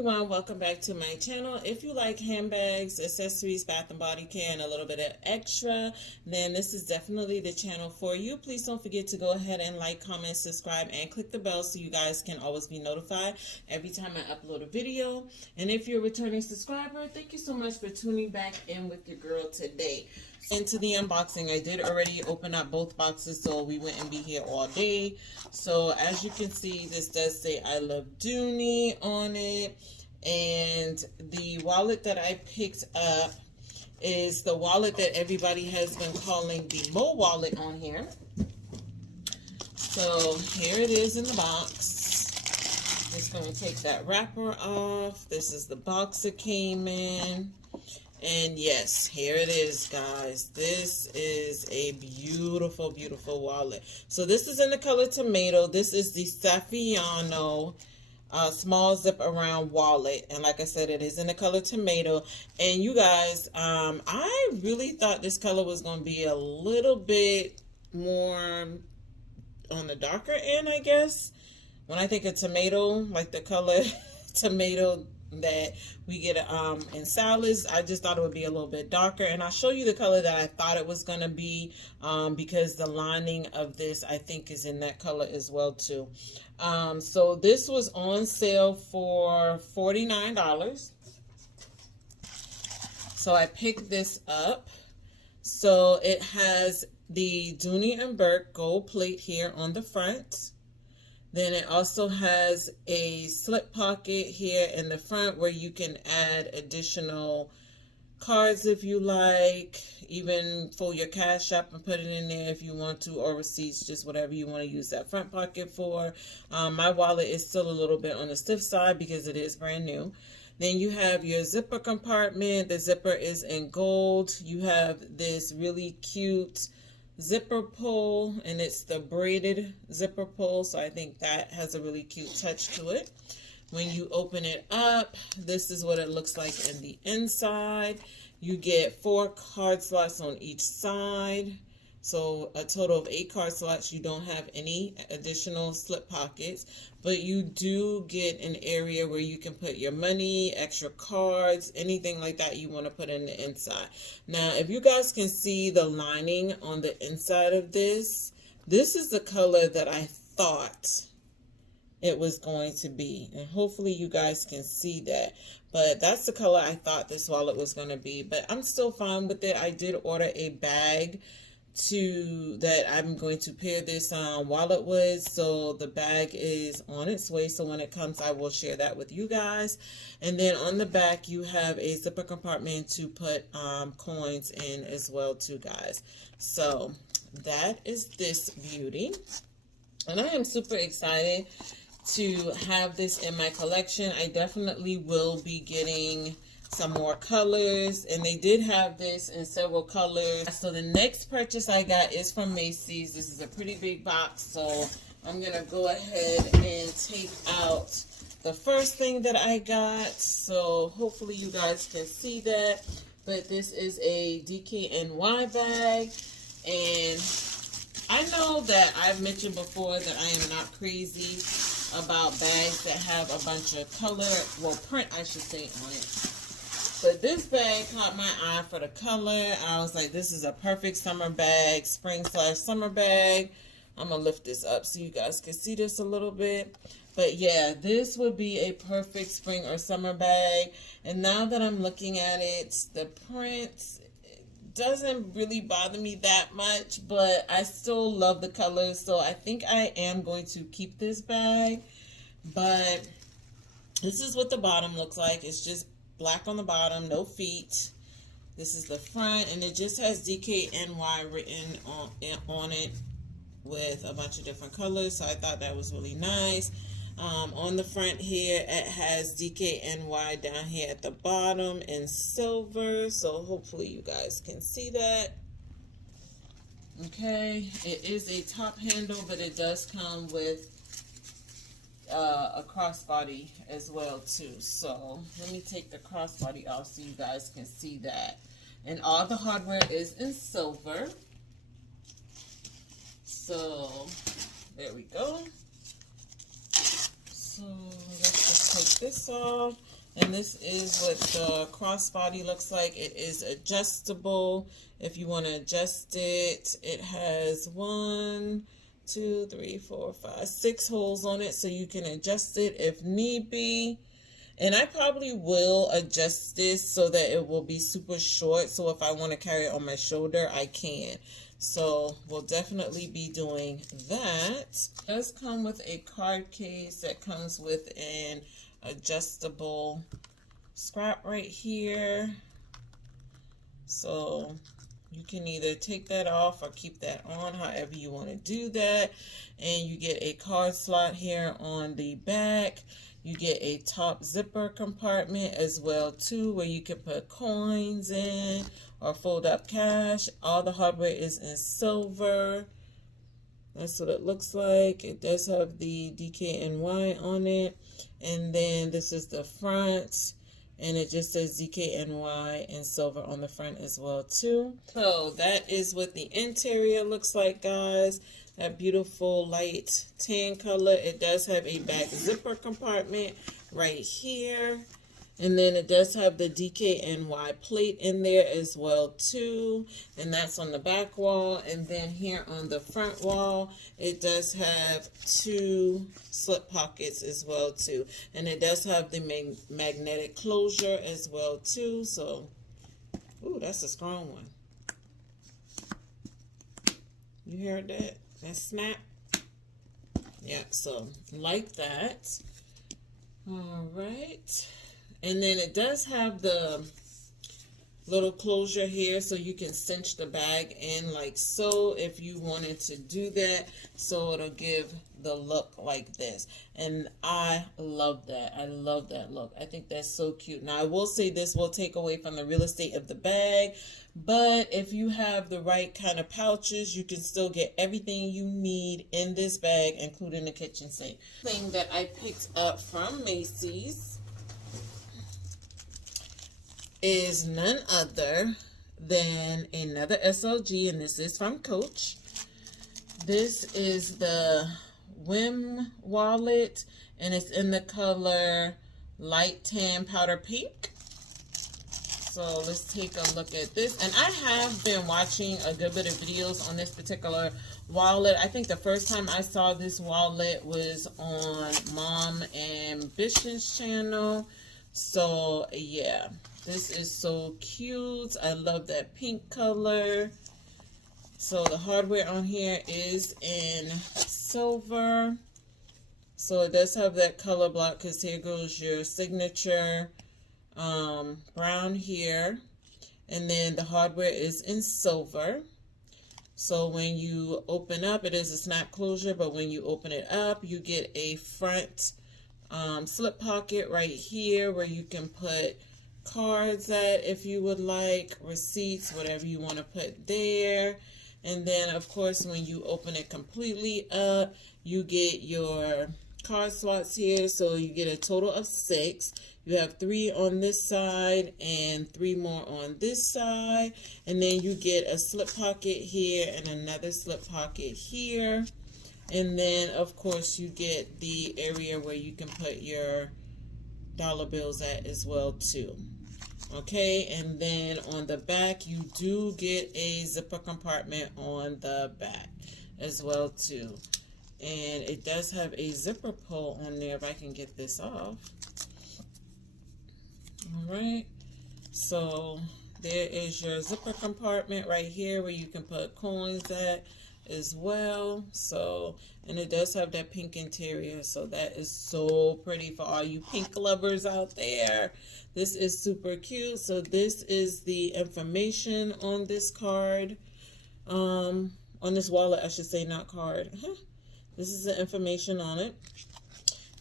everyone, welcome back to my channel. If you like handbags, accessories, bath and body care, and a little bit of extra, then this is definitely the channel for you. Please don't forget to go ahead and like, comment, subscribe, and click the bell so you guys can always be notified every time I upload a video. And if you're a returning subscriber, thank you so much for tuning back in with your girl today. Into the unboxing, I did already open up both boxes, so we wouldn't be here all day. So as you can see, this does say I love Dooney on it, and the wallet that I picked up is the wallet that everybody has been calling the Mo wallet on here. So here it is in the box. Just going to take that wrapper off. This is the box it came in. And yes, here it is, guys. This is a beautiful, beautiful wallet. So this is in the color tomato. This is the Saffiano small zip around wallet. And like I said, it is in the color tomato. And you guys, I really thought this color was going to be a little bit more on the darker end, I guess. When I think of tomato, like the color tomato that we get in salads, I just thought it would be a little bit darker, and I'll show you the color that I thought it was going to be, because the lining of this I think is in that color as well too. So this was on sale for $49, so I picked this up. So it has the Dooney and Burke gold plate here on the front. Then it also has a slip pocket here in the front where you can add additional cards if you like, even fold your cash up and put it in there if you want to, or receipts, just whatever you want to use that front pocket for. My wallet is still a little bit on the stiff side because it is brand new. Then you have your zipper compartment. The zipper is in gold. You have this really cute zipper pull, and it's the braided zipper pull, so I think that has a really cute touch to it. When you open it up, this is what it looks like in the inside. You get 4 card slots on each side, so a total of 8 card slots. You don't have any additional slip pockets, but you do get an area where you can put your money, extra cards, anything like that you want to put in the inside. Now, if you guys can see the lining on the inside of this, this is the color that I thought it was going to be, and hopefully you guys can see that. But that's the color I thought this wallet was going to be, but I'm still fine with it. I did order a bag that I'm going to pair this wallet with, so the bag is on its way. So when it comes, I will share that with you guys. And then on the back, you have a zipper compartment to put coins in as well too, guys. So that is this beauty, and I am super excited to have this in my collection. I definitely will be getting some more colors, and they did have this in several colors. So the next purchase I got is from Macy's. This is a pretty big box, so I'm gonna go ahead and take out the first thing that I got. So hopefully you guys can see that, but this is a DKNY bag, and I know that I've mentioned before that I am not crazy about bags that have a bunch of color, well, print I should say, on it. But this bag caught my eye for the color. I was like, this is a perfect summer bag, spring/summer bag. I'm going to lift this up so you guys can see this a little bit. But yeah, this would be a perfect spring or summer bag. And now that I'm looking at it, the print doesn't really bother me that much, but I still love the colors. So I think I am going to keep this bag. But this is what the bottom looks like. It's just black on the bottom, no feet. This is the front, and it just has DKNY written on it with a bunch of different colors, so I thought that was really nice. On the front here, it has DKNY down here at the bottom in silver, so hopefully you guys can see that. Okay, it is a top handle, but it does come with a crossbody as well too. So let me take the crossbody off so you guys can see that. And all the hardware is in silver. So there we go. So let's just take this off. And this is what the crossbody looks like. It is adjustable. If you want to adjust it, it has 1, 2, 3, 4, 5, 6 holes on it, so you can adjust it if need be. And I probably will adjust this so that it will be super short, so if I want to carry it on my shoulder, I can. So we'll definitely be doing that. It does come with a card case that comes with an adjustable strap right here. So you can either take that off or keep that on, however you want to do that. And you get a card slot here on the back. You get a top zipper compartment as well too, where you can put coins in or fold up cash. All the hardware is in silver. That's what it looks like. It does have the DKNY on it. And then this is the front. And it just says DKNY in silver on the front as well too. So that is what the interior looks like, guys. That beautiful light tan color. It does have a back zipper compartment right here. And then it does have the DKNY plate in there as well too. And that's on the back wall. And then here on the front wall, it does have 2 slip pockets as well too. And it does have the magnetic closure as well too. So, ooh, that's a strong one. You heard that? That snap? Yeah, so like that. All right. And then it does have the little closure here so you can cinch the bag in like so if you wanted to do that, so it'll give the look like this. And I love that. I love that look. I think that's so cute. Now I will say this will take away from the real estate of the bag, but if you have the right kind of pouches, you can still get everything you need in this bag, including the kitchen sink. Thing that I picked up from Macy's is none other than another SLG, and this is from Coach. This is the Whim wallet, and it's in the color light tan powder pink. So let's take a look at this. And I have been watching a good bit of videos on this particular wallet. I think the first time I saw this wallet was on Mom Ambition's channel. So yeah, this is so cute. I love that pink color. So the hardware on here is in silver. So it does have that color block because here goes your signature brown here. And then the hardware is in silver. So when you open up, it is a snap closure, but when you open it up, you get a front slip pocket right here where you can put cards at if you would like, receipts, whatever you want to put there. And then of course when you open it completely up, you get your card slots here. So you get a total of 6. You have 3 on this side and 3 more on this side. And then you get a slip pocket here and another slip pocket here. And then, of course, you get the area where you can put your dollar bills at as well, too. Okay, and then on the back, you do get a zipper compartment on the back as well, too. And it does have a zipper pull on there if I can get this off. All right, so there is your zipper compartment right here where you can put coins at as well. So, and it does have that pink interior, so that is so pretty for all you pink lovers out there. This is super cute. So this is the information on this card, on this wallet, I should say, not card. This is the information on it.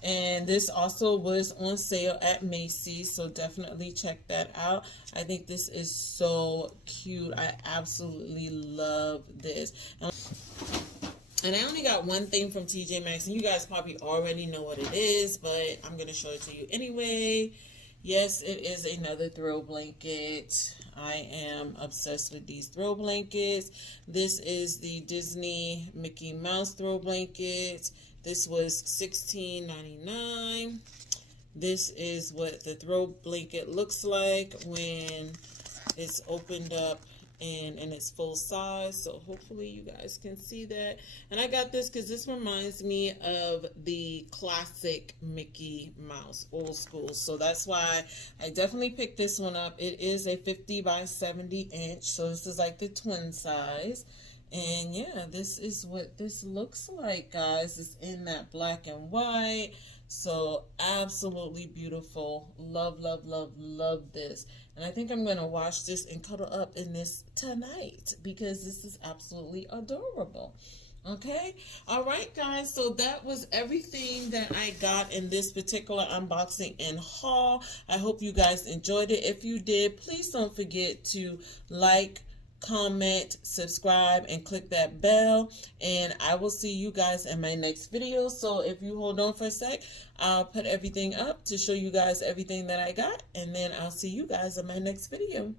And this also was on sale at Macy's, so definitely check that out. I think this is so cute. I absolutely love this. And I only got one thing from Tjmaxx, and you guys probably already know what it is, but I'm going to show it to you anyway. Yes, it is another throw blanket. I am obsessed with these throw blankets. This is the Disney Mickey Mouse throw blanket. This was $16.99. This is what the throw blanket looks like when it's opened up and in its full size. So hopefully you guys can see that. And I got this because this reminds me of the classic Mickey Mouse, old school. So that's why I definitely picked this one up. It is a 50 by 70 inch. So this is like the twin size. And yeah, this is what this looks like, guys. It's in that black and white. So absolutely beautiful. Love, love, love, love this. And I think I'm going to wash this and cuddle up in this tonight because this is absolutely adorable. Okay. All right, guys. So that was everything that I got in this particular unboxing and haul. I hope you guys enjoyed it. If you did, please don't forget to like, comment, subscribe, and click that bell, and I will see you guys in my next video. So if you hold on for a sec, I'll put everything up to show you guys everything that I got, and then I'll see you guys in my next video.